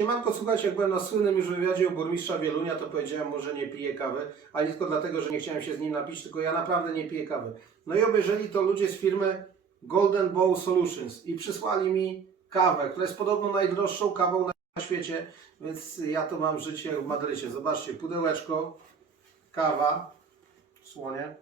Siemanko, słuchajcie, jak byłem na słynnym już wywiadzie u burmistrza Wielunia, to powiedziałem mu, że nie piję kawy, ale nie tylko dlatego, że nie chciałem się z nim napić, tylko ja naprawdę nie piję kawy. No i obejrzeli to ludzie z firmy Golden Bowl Solutions i przysłali mi kawę, która jest podobno najdroższą kawą na świecie, więc ja to mam życie w Madrycie. Zobaczcie, pudełeczko, kawa, słonie.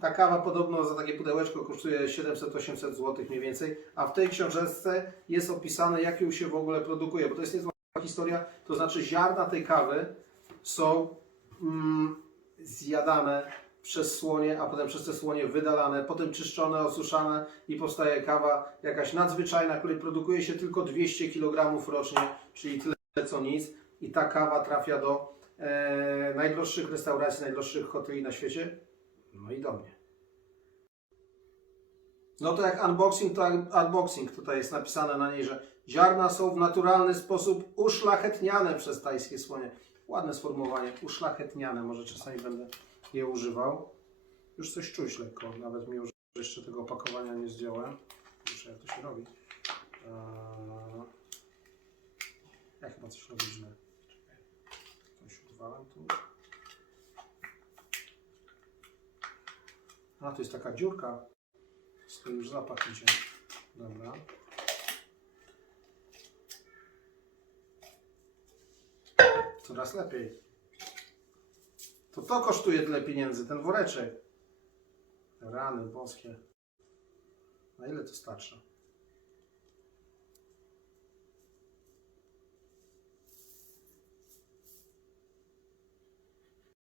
Ta kawa podobno za takie pudełeczko kosztuje 700-800 zł mniej więcej, a w tej książeczce jest opisane, jak ją się w ogóle produkuje, bo to jest niezła historia, to znaczy ziarna tej kawy są mm, zjadane przez słonie, a potem przez te słonie wydalane, potem czyszczone, osuszane i powstaje kawa jakaś nadzwyczajna, której produkuje się tylko 200 kg rocznie, czyli tyle co nic i ta kawa trafia do e, najdroższych restauracji, najdroższych hoteli na świecie, no i do mnie. No to jak unboxing, to unboxing. Tutaj jest napisane na niej, że ziarna są w naturalny sposób uszlachetniane przez tajskie słonie. Ładne sformułowanie, uszlachetniane. Może czasami będę je używał. Już coś czuć lekko, nawet mimo, że jeszcze tego opakowania nie zdjąłem. Muszę jak to się robi. Eee, Ja chyba coś robię. Coś urwałem tu. A, to jest taka dziurka. Której już zapach idzie. Dobra. Coraz lepiej. To to kosztuje tyle pieniędzy, ten woreczek. Rany boskie. Na ile to starcza?